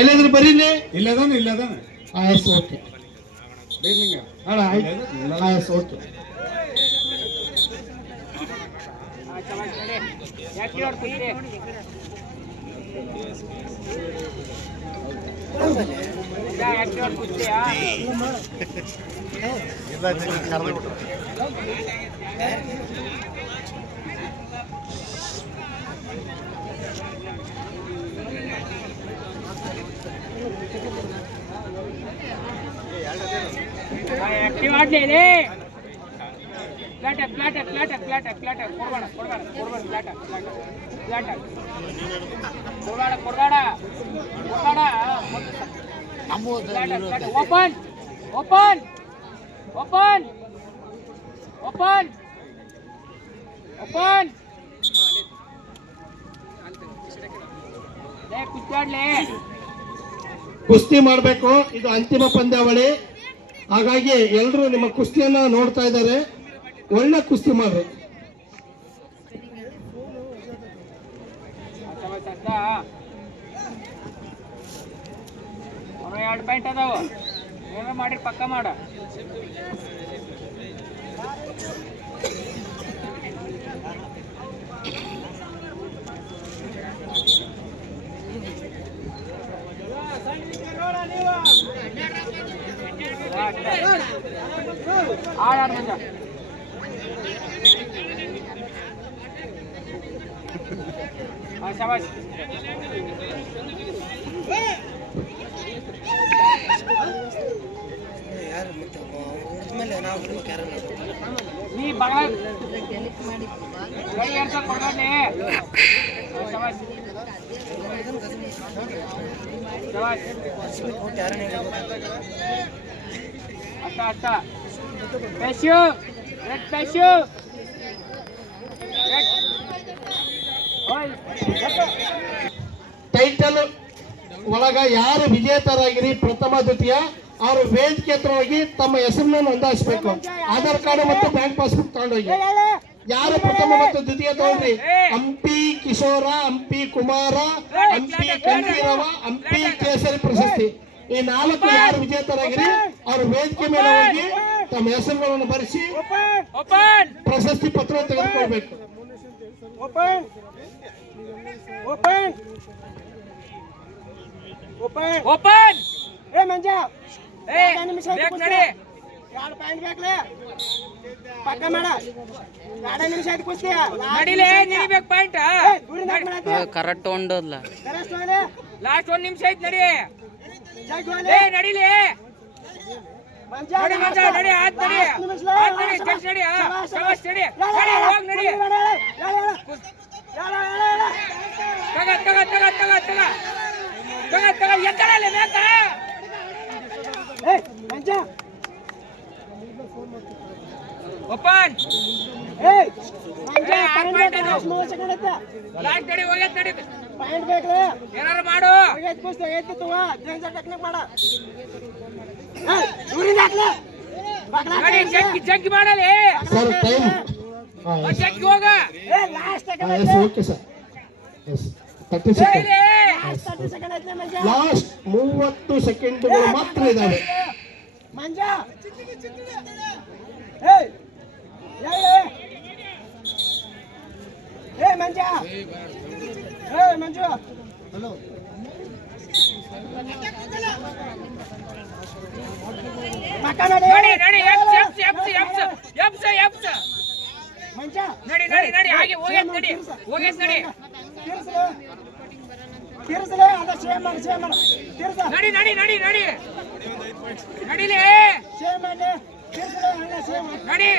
ಎಲ್ಲಿದ್ರು ಬರೀಲಿ. ಇಲ್ಲದಾನ ಆಯ್ತು ಓಕೆ ಅಣ್ಣ ಆಯ್ತು ಓಕೆ. ಆಕ್ಟಿವ್ ಆಡ್ಲಿ open open open open open ಕುಸ್ತಿ ಮಾಡಬೇಕು. ಇದು ಅಂತಿಮ ಪಂದ್ಯಾವಳಿ, ಹಾಗಾಗಿ ಎಲ್ಲರೂ ನಿಮ್ಮ ಕುಸ್ತಿಯನ್ನ ನೋಡ್ತಾ ಇದ್ದಾರೆ. ಒಳ್ಳೆ ಕುಸ್ತಿ ಮಾಡ್ರಿ. ಎರಡು ಪಾಯಿಂಟ್ ಅದಾವ, ಏನೋ ಮಾಡಿ ಪಕ್ಕ ಮಾಡ. ಆಡಾಡ್ ಮಂಜ ಶಾಬಾಷ್. ನೀ ಬಗಳ ಕೈ ಎರ್ಸ ಕೊಡ್ಬಾರ್ಲಿ. ಶಾಬಾಷ್ ಶಾಬಾಷ್. ಅಷ್ಟ ಪೆಶು ರೆಡ್ ಪೆಶು ಟೈಟಲ್ ಒಳಗ ಯಾರು ವಿಜೇತರಾಗಿರಿ ಪ್ರಥಮ ದ್ವಿತೀಯ ಅವರು ವೇದಿಕೆ ಹತ್ರ ಹೋಗಿ ತಮ್ಮ ಹೆಸರನ್ನ ನೋಂದಾಯಿಸಬೇಕು. ಆಧಾರ್ ಕಾರ್ಡ್ ಮತ್ತು ಬ್ಯಾಂಕ್ ಪಾಸ್ಬುಕ್ ತಗೊಂಡೋಗಿ. ಯಾರು ಪ್ರಥಮ ಮತ್ತು ದ್ವಿತೀಯ ತಗೊಂಡ್ರಿ, ಹಂಪಿ ಕಿಶೋರ, ಹಂಪಿ ಕುಮಾರ, ಹಂಪಿ ಕಂಠೀರವ, ಹಂಪಿ ಕೇಸರಿ ಪ್ರಶಸ್ತಿ, ಈ 4 ಯಾರು ವಿಜೇತರಾಗಿರಿ ಅವರು ವೇದಿಕೆ ಮೇಲೆ ಹೋಗಿ ತಮ್ಮ ಹೆಸರುಗಳನ್ನು ಬರೆಸಿ ಪ್ರಶಸ್ತಿ ಪತ್ರ ತೆಗೆದುಕೊಳ್ಬೇಕು. Open open open open. ಏ ಮಂಜ ಬ್ಯಾಕ್ ನಡಿ, ಎರಡು ಪಾಯಿಂಟ್ ಬೇಕಲೇ ಪಕ್ಕ ಮಾಡ. 2 ನಿಮಿಷ ಆಯ್ತು ಕುಸ್ತಿ ನಡಿಲೇ, ನಿಡಿಬೇಕು ಪಾಯಿಂಟ್ ಕರೆಕ್ಟ್ ಹೊಂಡೋದ್ಲ. ಲಾಸ್ಟ್ 1 ನಿಮಿಷ ಆಯ್ತು, ನಡಿ ನಡಿಲೇ ನಡಿ ಮಂಜ ನಡಿ. ಆತ್ ನಡಿ ಆತ್ ನಡಿ ಜಲ್ದಿ ನಡಿ. ಶಾಬಾಷ್ ನಡಿ ನಡಿ ಹೋಗ್ ನಡಿ. ತಗ ತಗ ತಗ ತಗ ತಗ ತಗ ತಗ ಎತ್ತರಲ್ಲ ಬೇಕ. ಏ ಮಂಜ ಓಪನ್. ಏ ಮಂಜ ಪಾಯಿಂಟ್ ಲಾಸ್ಟ್ 3 ಸೆಕೆಂಡ್ ಐತೆ. ಲಾಸ್ಟ್ ನಡಿ ಹೋಗೈತೆ ನಡಿ. ಪಾಯಿಂಟ್ ಬೇಕಲೇ, ಏನಾರು ಮಾಡು. ಹೋಗೈತೆ ಕುಸ್ತಿ ಹೋಗೈತೆ ತಗೋ, ಡೇಂಜರ್ ಟೆಕ್ನಿಕ್ ಮಾಡ. ಏ ದೂರಿಂದ ಹಾಕ್ಲೇ ನಡಿ. ಜಗ್ಗಿ ಜಗ್ಗಿ ಮಾಡಲಿ ಸರ್. ಟೈಮ್ ಜಗ್ಗಿ ಹೋಗ. ಏ ಲಾಸ್ಟ್ ಸೆಕೆಂಡ್ ಐತೆ. Okay sir. Yes 30 second. Last 30 ಸೆಕೆಂಡ್ಗಳು ಮಾತ್ರ ಇದಾವೆ. ಮಂಜ ಏ ಏ ಮಂಜ ಏ ಮಂಜು ಹಲೋ ನಡಿ ನಡಿ ಎಪ್ಸ ಮಂಜ ನಡಿ ನಡಿ ನಡಿ ಹಾಗೆ ಹೋಗೈತೆ ನಡಿ ಹೋಗೈತೆ ನಡಿ. ತಿರ್ಸಲೇ ಅದ ಸೇಮ್ ಮಾಡಿ ತಿರ್ಸ. ನಡಿ ನಡಿ ನಡಿ ನಡಿ ನಡಿಲೇ ಸೇಮ್ ಮಾಡಿ ತಿರ್ಸಲೇ ಹಂಗ ಸೇಮ್ ನಡಿ.